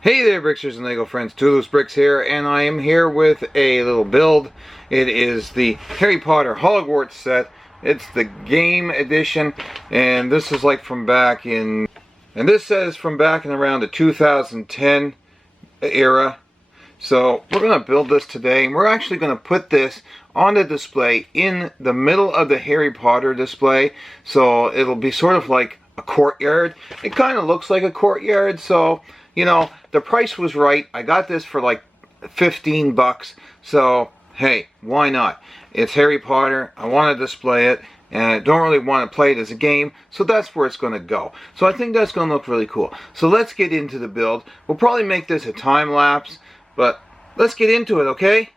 Hey there, Bricksters and Lego friends, Twoloosebricks here, and I am here with a little build. It is the Harry Potter Hogwarts set. It's the game edition, and this is like from back in, and this says from back in around the 2010 era. So we're going to build this today, and we're actually going to put this on the display in the middle of the Harry Potter display. So it'll be sort of like a courtyard. It kind of looks like a courtyard, so you know, the price was right. I got this for like 15 bucks. So, hey, why not? It's Harry Potter. I want to display it. And I don't really want to play it as a game. So that's where it's going to go. So I think that's going to look really cool. So let's get into the build. We'll probably make this a time lapse. But let's get into it, okay?